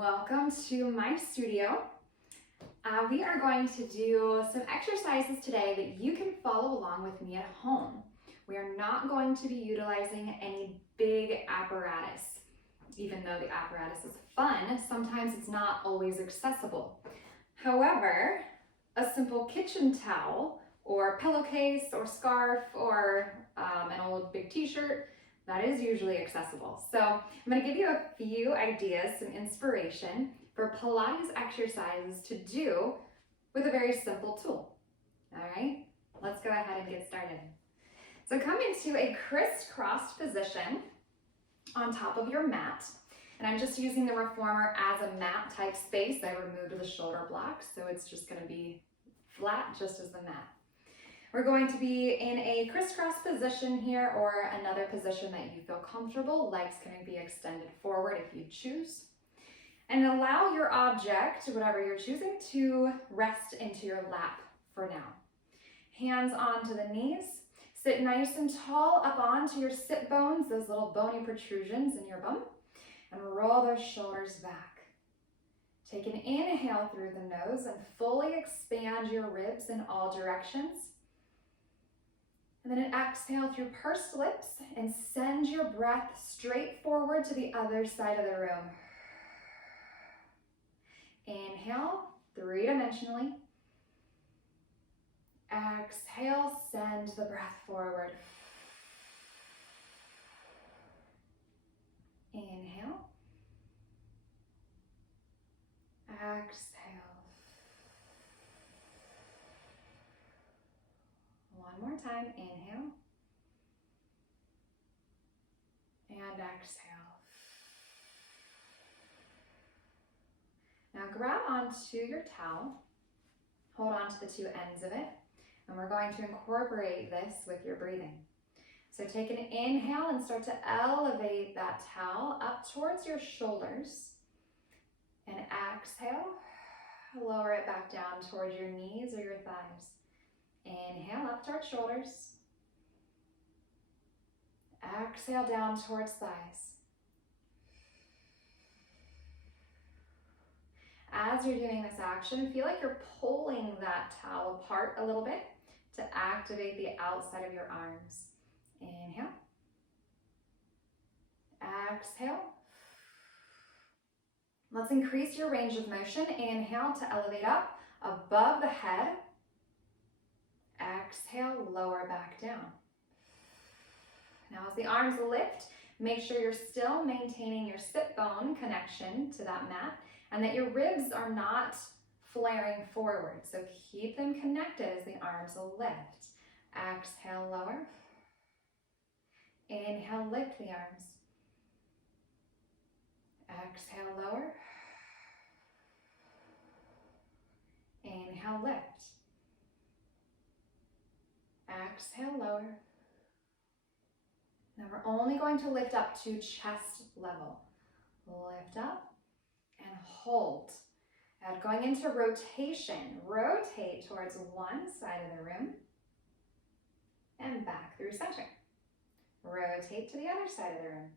Welcome to my studio. We are going to do some exercises today that you can follow along with me at home. We are not going to be utilizing any big apparatus. Even though the apparatus is fun, sometimes it's not always accessible. However, a simple kitchen towel or pillowcase or scarf or an old big t-shirt, that is usually accessible. So I'm going to give you a few ideas, some inspiration for Pilates exercises to do with a very simple tool. All right, let's go ahead and get started. So come into a crisscrossed position on top of your mat. And I'm just using the reformer as a mat type space. I removed the shoulder blocks, so it's just going to be flat just as the mat. We're going to be in a crisscross position here, or another position that you feel comfortable. Legs can be extended forward if you choose. And allow your object, whatever you're choosing, to rest into your lap for now. Hands onto the knees. Sit nice and tall up onto your sit bones, those little bony protrusions in your bum. And roll those shoulders back. Take an inhale through the nose and fully expand your ribs in all directions. And then an exhale through pursed lips and send your breath straight forward to the other side of the room. Inhale, three-dimensionally. Exhale, send the breath forward. Inhale. Exhale. One more time, inhale. And exhale. Now grab onto your towel. Hold on to the two ends of it. And we're going to incorporate this with your breathing. So take an inhale and start to elevate that towel up towards your shoulders. And exhale, lower it back down towards your knees or your thighs. Inhale up towards shoulders. Exhale down towards thighs. As you're doing this action, feel like you're pulling that towel apart a little bit to activate the outside of your arms. Inhale. Exhale. Let's increase your range of motion. Inhale to elevate up above the head. Exhale, lower back down. Now as the arms lift, make sure you're still maintaining your sit bone connection to that mat and that your ribs are not flaring forward. So keep them connected as the arms lift. Exhale, lower. Inhale, lift the arms. Exhale, lower. Inhale, lift. Exhale, lower. Now we're only going to lift up to chest level. Lift up and hold. Now going into rotation, rotate towards one side of the room and back through center. Rotate to the other side of the room.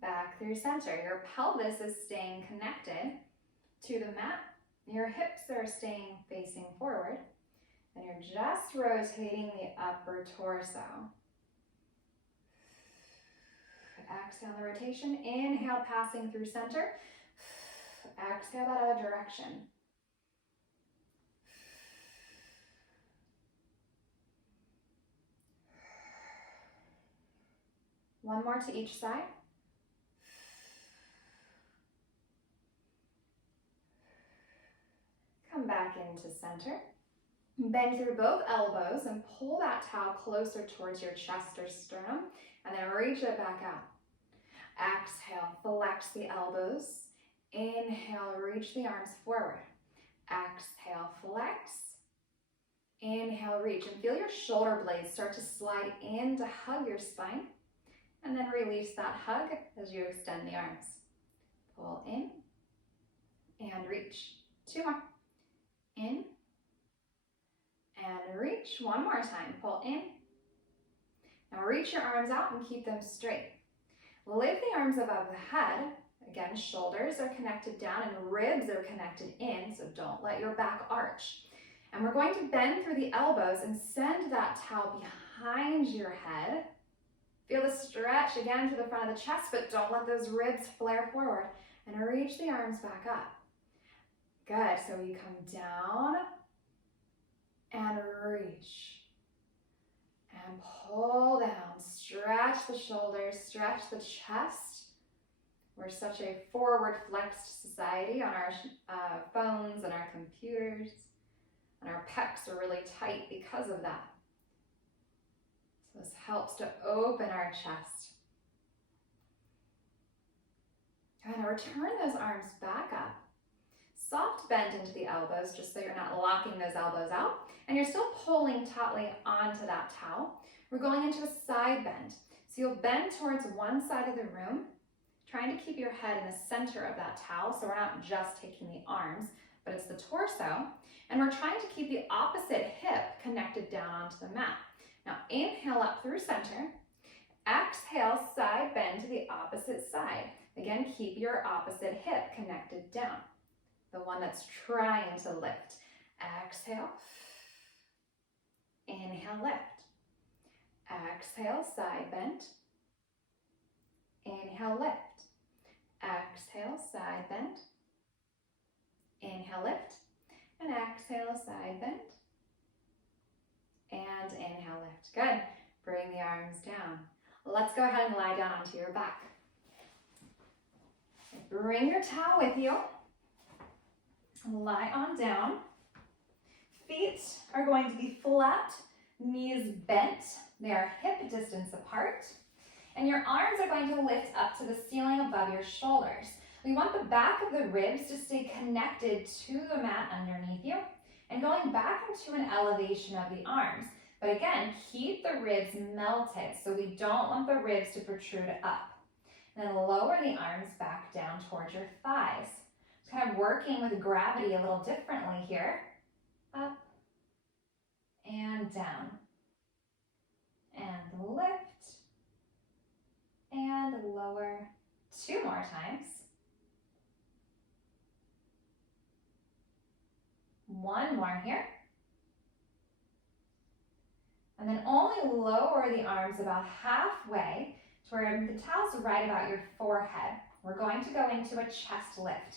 Back through center. Your pelvis is staying connected to the mat. Your hips are staying facing forward. And you're just rotating the upper torso. Exhale the rotation. Inhale, passing through center. Exhale that other direction. One more to each side. Come back into center. Bend through both elbows and pull that towel closer towards your chest or sternum, and then reach it back out. Exhale, flex the elbows. Inhale, reach the arms forward. Exhale, flex. Inhale, reach, and feel your shoulder blades start to slide in to hug your spine, and then release that hug as you extend the arms. Pull in and reach. Two more. In and reach. One more time. Pull in. Now reach your arms out and keep them straight. Lift the arms above the head Again, shoulders are connected down and ribs are connected in, so don't let your back arch. And we're going to bend through the elbows and send that towel behind your head. Feel the stretch again to the front of the chest, but don't let those ribs flare forward. And reach the arms back up. Good, so you come down and reach. And pull down, stretch the shoulders, stretch the chest. We're such a forward flexed society on our phones and our computers, and our pecs are really tight because of that. So this helps to open our chest. And return those arms back up. Soft bend into the elbows, just so you're not locking those elbows out, and you're still pulling tautly onto that towel. We're going into a side bend. So you'll bend towards one side of the room, trying to keep your head in the center of that towel, so we're not just taking the arms, but it's the torso. And we're trying to keep the opposite hip connected down onto the mat. Now inhale up through center. Exhale, side bend to the opposite side. Again, keep your opposite hip connected down, the one that's trying to lift. Exhale. Inhale, lift. Exhale, side bend. Inhale, lift. Exhale, side bend. Inhale, lift. And exhale, side bend. And inhale, lift. Good. Bring the arms down. Let's go ahead and lie down onto your back. Bring your towel with you. Lie on down. Feet are going to be flat, knees bent. They are hip distance apart. And your arms are going to lift up to the ceiling above your shoulders. We want the back of the ribs to stay connected to the mat underneath you and going back into an elevation of the arms. But again, keep the ribs melted, so we don't want the ribs to protrude up. And then lower the arms back down towards your thighs. Just kind of working with gravity a little differently here. Up and down. And lift. And lower. 2 more times. 1 more here. And then only lower the arms about halfway to where the towel's right about your forehead. We're going to go into a chest lift.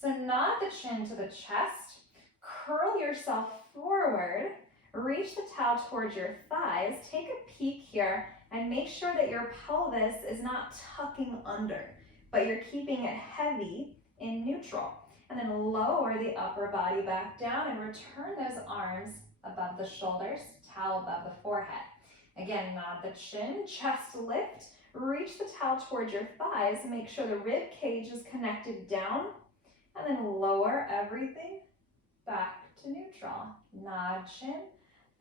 So nod the chin to the chest, curl yourself forward, reach the towel towards your thighs, take a peek here, and make sure that your pelvis is not tucking under, but you're keeping it heavy in neutral. And then lower the upper body back down and return those arms above the shoulders, towel above the forehead. Again, nod the chin, chest lift, reach the towel towards your thighs, make sure the rib cage is connected down, and then lower everything back to neutral. Nod chin,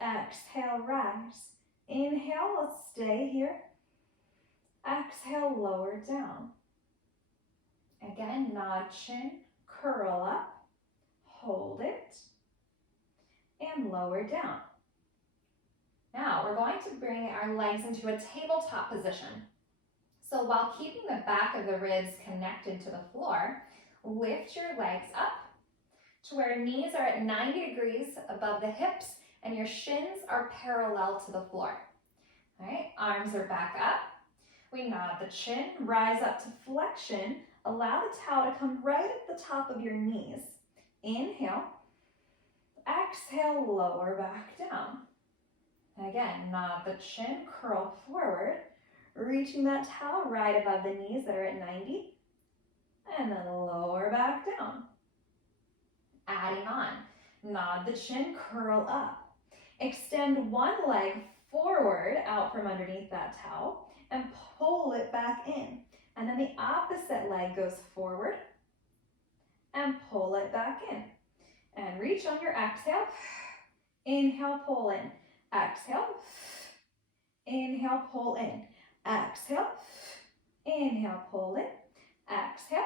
exhale, rise. Inhale, let's stay here. Exhale, lower down. Again, nod chin, curl up, hold it, and lower down. Now we're going to bring our legs into a tabletop position. So while keeping the back of the ribs connected to the floor, lift your legs up to where knees are at 90 degrees above the hips and your shins are parallel to the floor. All right, arms are back up. We nod the chin, rise up to flexion. Allow the towel to come right at the top of your knees. Inhale. Exhale, lower back down. Again, nod the chin, curl forward, reaching that towel right above the knees that are at 90, and then lower back down. Adding on, nod the chin, curl up. Extend one leg forward out from underneath that towel and pull it back in. And then the opposite leg goes forward and pull it back in. And reach on your exhale. Inhale, pull in. Exhale. Inhale, pull in. Exhale. Inhale, pull in. Exhale.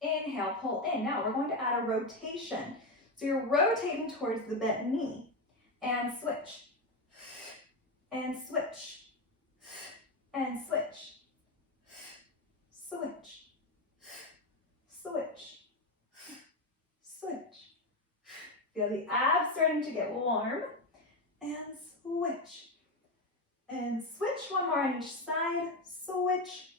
Inhale, pull in. Now we're going to add a rotation. So you're rotating towards the bent knee. And switch. And switch. And switch. Switch. Feel the abs starting to get warm. And switch. And switch. One more on each side. Switch.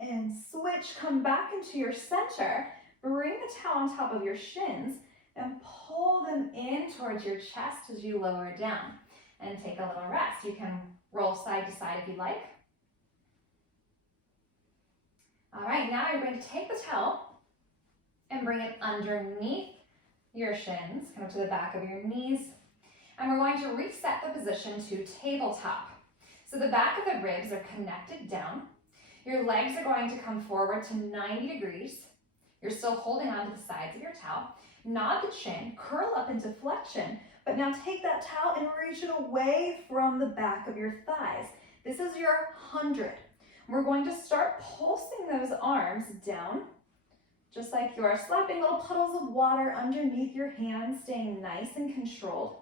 And switch. Come back into your center. Bring the towel on top of your shins and pull them in towards your chest as you lower down. And take a little rest. You can roll side to side if you like. All right, now you're going to take the towel and bring it underneath your shins, kind of to the back of your knees. And we're going to reset the position to tabletop. So the back of the ribs are connected down. Your legs are going to come forward to 90 degrees. You're still holding onto the sides of your towel. Nod the chin, curl up into flexion, but now take that towel and reach it away from the back of your thighs. This is your 100. We're going to start pulsing those arms down, just like you are slapping little puddles of water underneath your hands, staying nice and controlled.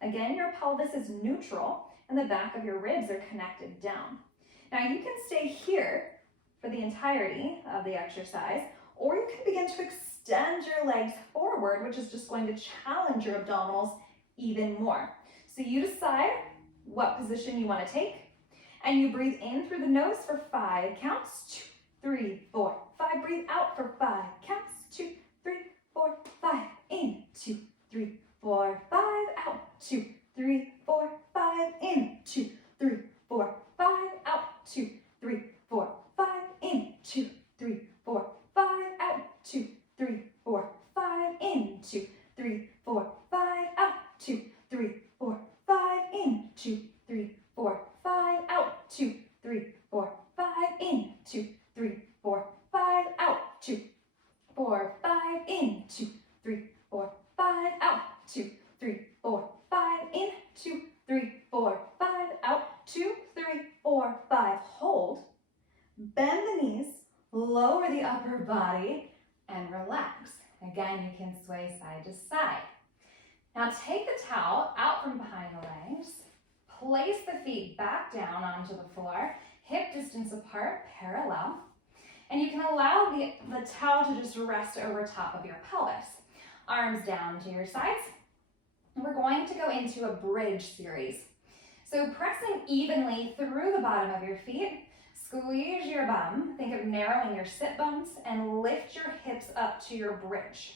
Again, your pelvis is neutral and the back of your ribs are connected down. Now you can stay here for the entirety of the exercise, or you can begin to extend your legs forward, which is just going to challenge your abdominals even more. So you decide what position you want to take, and you breathe in through the nose for 5 counts. 2, 3, 4, 5. Breathe out for 5 counts. 2, 3, 4, 5. In. 2, 3, 4, 5. Out. 2, 3, 4, 5. In. 2, 3, 4, 5. Out. 2, 3, 4, 5. In. 2, 3, 4, 5. Out. 2, 3, 4, 5. In. 2, 3, 4, 5. Out. 2, 3, 4, 5. In. 2, 3, 4, 5. Out. 2, 3, 4, 5. In. 2, 3, 4, 5. Out. 2, 4, 5. In. 2, 3, 4, 5. Out. 2, 3, 4, 5. In. 2, 3, 4, 5. Out. 2, 3, 4, 5. Hold. Bend the knees. Lower the upper body and relax. Again, you can sway side to side. Now take the towel out from behind the legs. Place the feet back down onto the floor, hip distance apart, parallel. And you can allow the towel to just rest over top of your pelvis. Arms down to your sides. And we're going to go into a bridge series. So pressing evenly through the bottom of your feet, squeeze your bum. Think of narrowing your sit bones and lift your hips up to your bridge.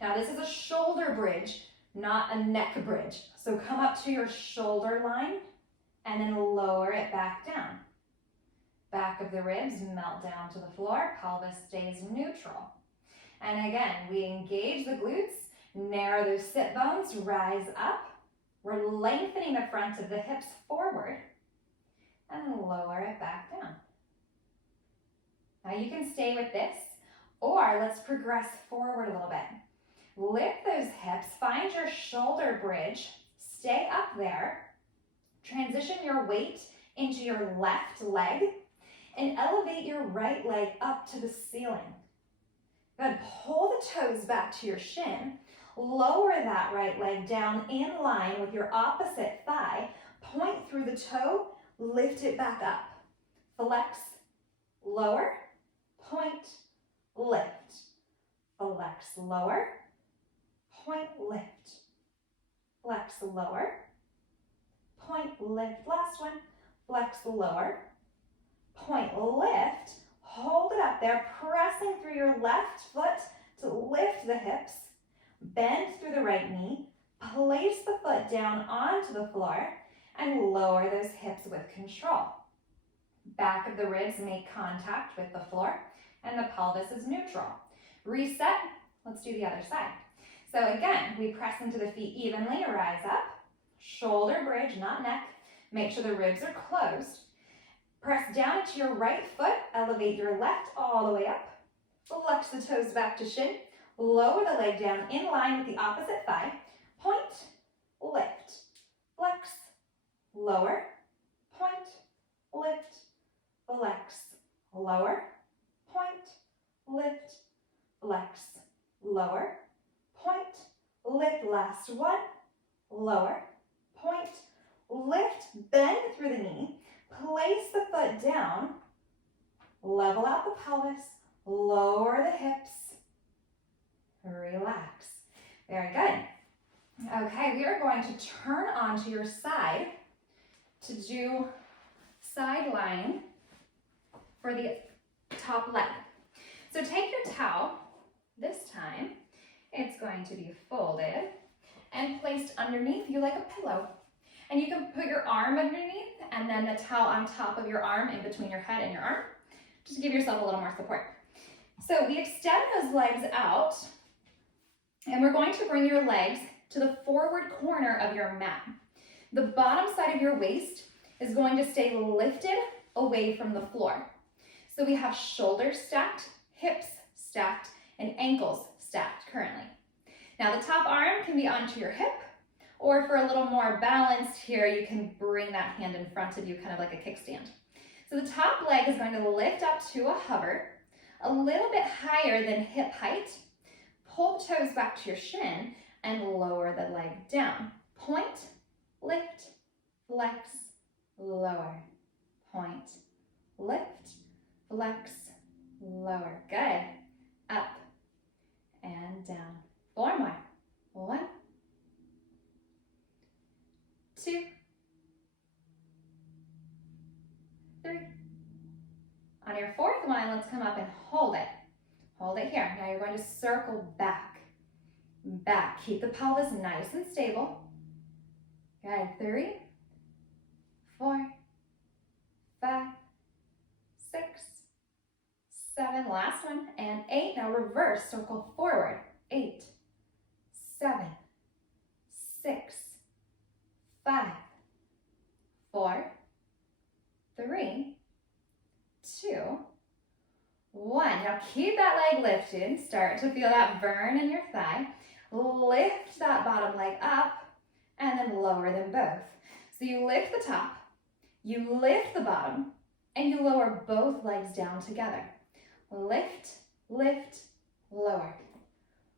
Now this is a shoulder bridge, not a neck bridge. So come up to your shoulder line and then lower it back down. Back of the ribs melt down to the floor, pelvis stays neutral. And again, we engage the glutes, narrow those sit bones, rise up. We're lengthening the front of the hips forward and then lower it back down. Now you can stay with this, or let's progress forward a little bit. Lift those hips, find your shoulder bridge, stay up there, transition your weight into your left leg, and elevate your right leg up to the ceiling. Good, pull the toes back to your shin, lower that right leg down in line with your opposite thigh, point through the toe, lift it back up. Flex, lower, point, lift. Flex, lower, point, lift. Flex, lower, point, lift. Last one, flex, lower, point, lift. Hold it up there, pressing through your left foot to lift the hips. Bend through the right knee. Place the foot down onto the floor and lower those hips with control. Back of the ribs make contact with the floor and the pelvis is neutral. Reset. Let's do the other side. So again, we press into the feet evenly, rise up. Shoulder bridge, not neck. Make sure the ribs are closed. Press down into your right foot, elevate your left all the way up. Flex the toes back to shin. Lower the leg down in line with the opposite thigh. Point, lift, flex, lower, point, lift, flex, lower, point, lift, flex, lower, point, lift. Last one, lower, point, lift, bend through the knee. Place the foot down, level out the pelvis, lower the hips, relax. Very good. Okay, we are going to turn onto your side to do side lying for the top leg. So take your towel. This time, it's going to be folded and placed underneath you like a pillow. And you can put your arm underneath and then the towel on top of your arm in between your head and your arm, just to give yourself a little more support. So we extend those legs out, and we're going to bring your legs to the forward corner of your mat. The bottom side of your waist is going to stay lifted away from the floor. So we have shoulders stacked, hips stacked, and ankles stacked currently. Now the top arm can be onto your hip, or for a little more balanced here, you can bring that hand in front of you, kind of like a kickstand. So the top leg is going to lift up to a hover, a little bit higher than hip height. Pull the toes back to your shin and lower the leg down. Point, lift, flex, lower. Point, lift, flex, lower. Good. Up and down. 4 more. 1, 2, 3. On your 4th one, let's come up and hold it. Hold it here. Now you're going to circle back. Back. Keep the pelvis nice and stable. Good. 3, 4, 5, 6, 7. Last one. And 8. Now reverse. Circle forward. 8, 7, 6, 5, 4, 3, 2, 1. Now keep that leg lifted. Start to feel that burn in your thigh. Lift that bottom leg up and then lower them both. So you lift the top, you lift the bottom, and you lower both legs down together. Lift, lift, lower.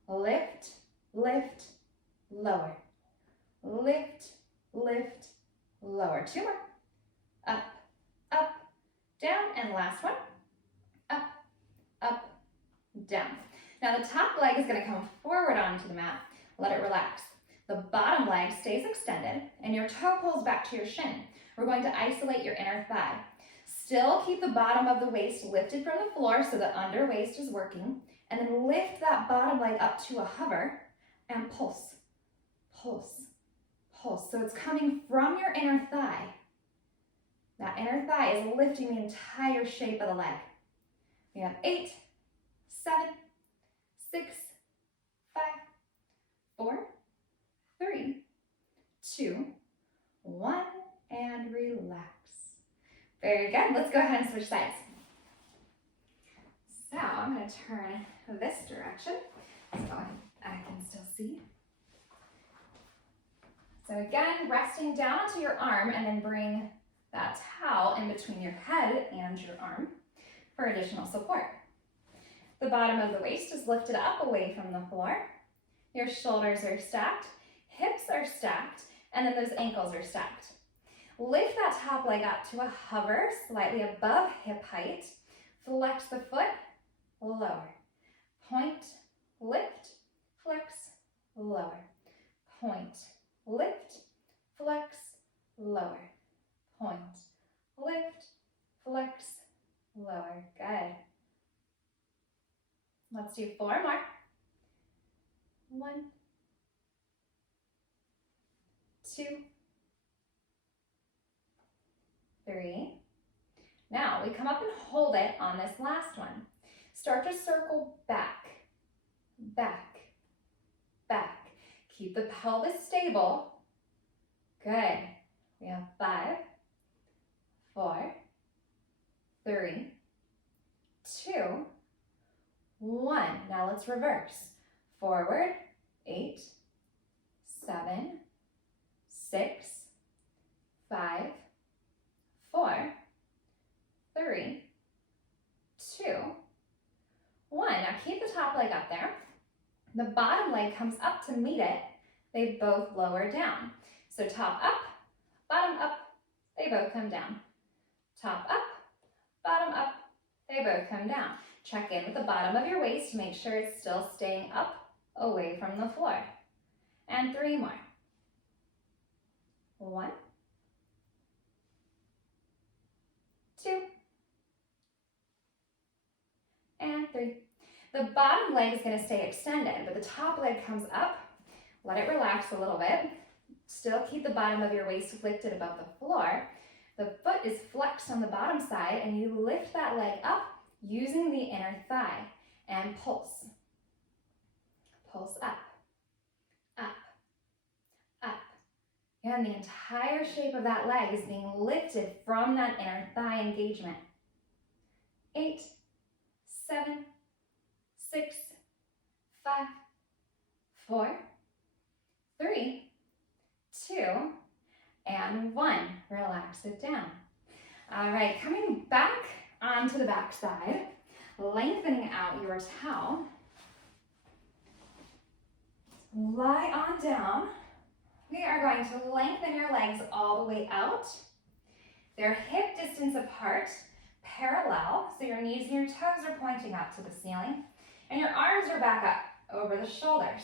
Lift, lift, lower. Lift, lift, lower. 2 more. Up, up, down, and last one. Up, up, down. Now the top leg is going to come forward onto the mat. Let it relax. The bottom leg stays extended and your toe pulls back to your shin. We're going to isolate your inner thigh. Still keep the bottom of the waist lifted from the floor so the under waist is working, and then lift that bottom leg up to a hover and pulse, pulse, pulse. So it's coming from your inner thigh. That inner thigh is lifting the entire shape of the leg. We have 8, 7, 6, 5, 4, 3, 2, 1, and relax. Very good. Let's go ahead and switch sides. So I'm going to turn this direction so I can still see. So again, resting down onto your arm and then bring that towel in between your head and your arm for additional support. The bottom of the waist is lifted up away from the floor. Your shoulders are stacked, hips are stacked, and then those ankles are stacked. Lift that top leg up to a hover slightly above hip height. Flex the foot, lower. Point, lift, flex, lower. Point, lift, flex, lower. Point, lift, flex, lower. Good. Let's do 4 more. 1, 2, 3. Now we come up and hold it on this last one. Start to circle back, back, back. Keep the pelvis stable. Good. We have 5, 4, 3, 2, 1. Now let's reverse. Forward, 8, 7, 6, 5, 4, 3, 2, 1. Now keep the top leg up there. The bottom leg comes up to meet it. They both lower down. So top up, bottom up, they both come down. Top up, bottom up, they both come down. Check in with the bottom of your waist to make sure it's still staying up away from the floor. And 3 more. 1, 2, and 3. The bottom leg is going to stay extended, but the top leg comes up. Let it relax a little bit. Still keep the bottom of your waist lifted above the floor. The foot is flexed on the bottom side, and you lift that leg up using the inner thigh and pulse. Pulse up, up, up. And the entire shape of that leg is being lifted from that inner thigh engagement. 8, 7, 6, 5, 4, 3, 2, and 1. Relax it down. All right, coming back onto the back side, lengthening out your towel. Lie on down. We are going to lengthen your legs all the way out. They're hip distance apart, parallel, so your knees and your toes are pointing up to the ceiling, and your arms are back up over the shoulders.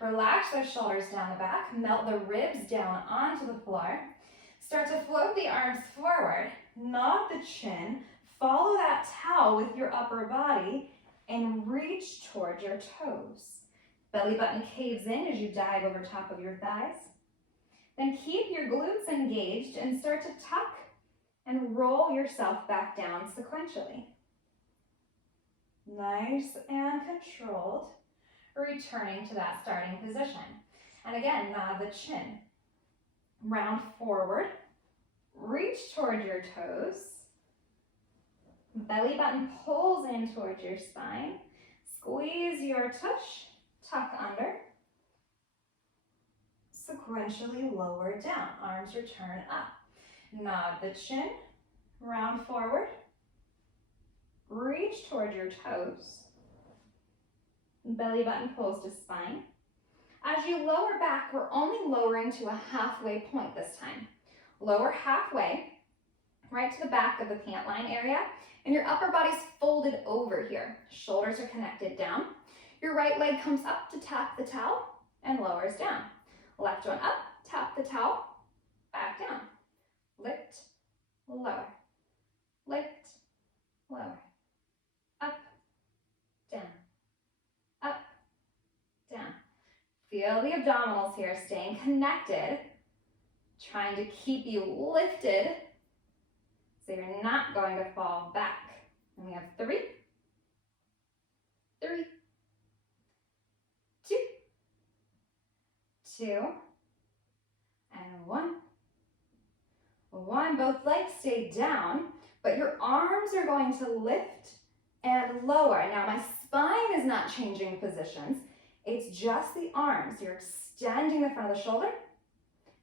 Relax those shoulders down the back, melt the ribs down onto the floor. Start to float the arms forward, nod the chin, follow that towel with your upper body, and reach towards your toes. Belly button caves in as you dive over top of your thighs. Then keep your glutes engaged and start to tuck and roll yourself back down sequentially. Nice and controlled. Returning to that starting position. And again, nod the chin. Round forward. Reach towards your toes. Belly button pulls in towards your spine. Squeeze your tush. Tuck under. Sequentially lower down. Arms return up. Nod the chin. Round forward. Reach towards your toes. Belly button pulls to spine. As you lower back, we're only lowering to a halfway point this time. Lower halfway, right to the back of the pant line area, and your upper body's folded over here. Shoulders are connected down. Your right leg comes up to tap the towel and lowers down. Left one up, tap the towel, back down. Lift, lower, lift, lower, up, down, up, down. Feel the abdominals here, staying connected, trying to keep you lifted so you're not going to fall back. And we have 3, 3, 2, 2, and 1. 1, both legs stay down, but your arms are going to lift and lower. Now my spine is not changing positions. It's just the arms. You're extending the front of the shoulder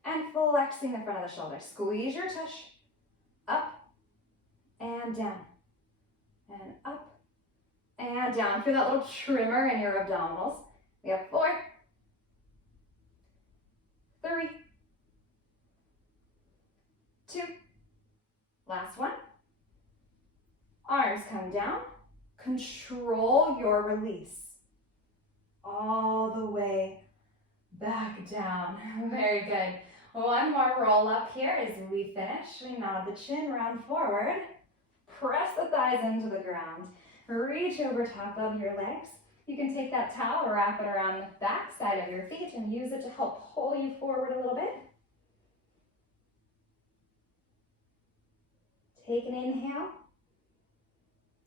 and flexing the front of the shoulder. Squeeze your tush. Up and down. And up and down. Feel that little tremor in your abdominals. We have 4, 3, 2. Last one. Arms come down. Control your release. All the way back down. Very good. One more roll up here as we finish. We nod the chin, round forward. Press the thighs into the ground. Reach over top of your legs. You can take that towel, wrap it around the back side of your feet and use it to help pull you forward a little bit. Take an inhale.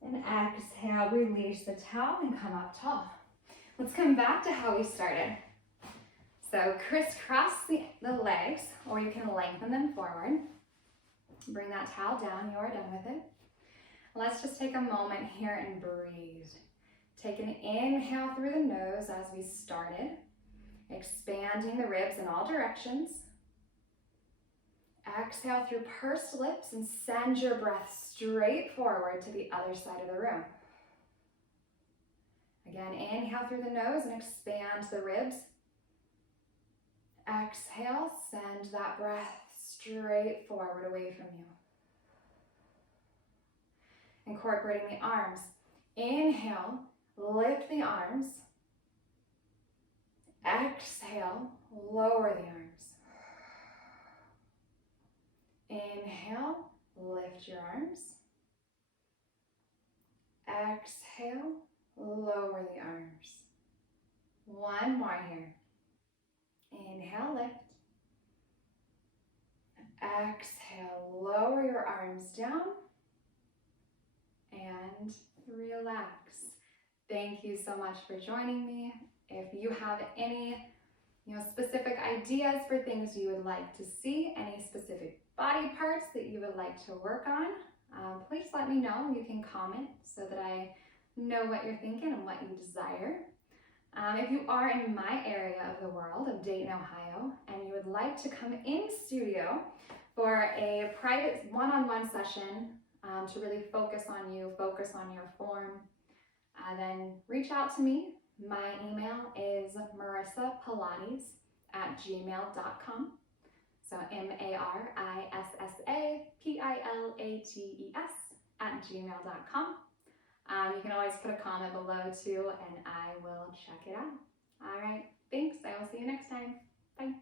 And exhale, release the towel and come up tall. Let's come back to how we started. So crisscross the legs, or you can lengthen them forward. Bring that towel down, you're done with it. Let's just take a moment here and breathe. Take an inhale through the nose as we started, expanding the ribs in all directions. Exhale through pursed lips and send your breath straight forward to the other side of the room. Again, inhale through the nose and expand the ribs. Exhale, send that breath straight forward away from you. Incorporating the arms. Inhale, lift the arms. Exhale, lower the arms. Inhale, lift your arms. Exhale, lower the arms. One more here. Inhale, lift. Exhale, lower your arms down and relax. Thank you so much for joining me. If you have any specific ideas for things you would like to see, any specific body parts that you would like to work on, please let me know. You can comment so that I know what you're thinking and what you desire. If you are in my area of the world of Dayton, Ohio, and you would like to come in studio for a private one-on-one session to really focus on you, focus on your form, then reach out to me. My email is marissapilates@gmail.com. So marissapilats@gmail.com. You can always put a comment below too, and I will check it out. All right, thanks. I will see you next time. Bye.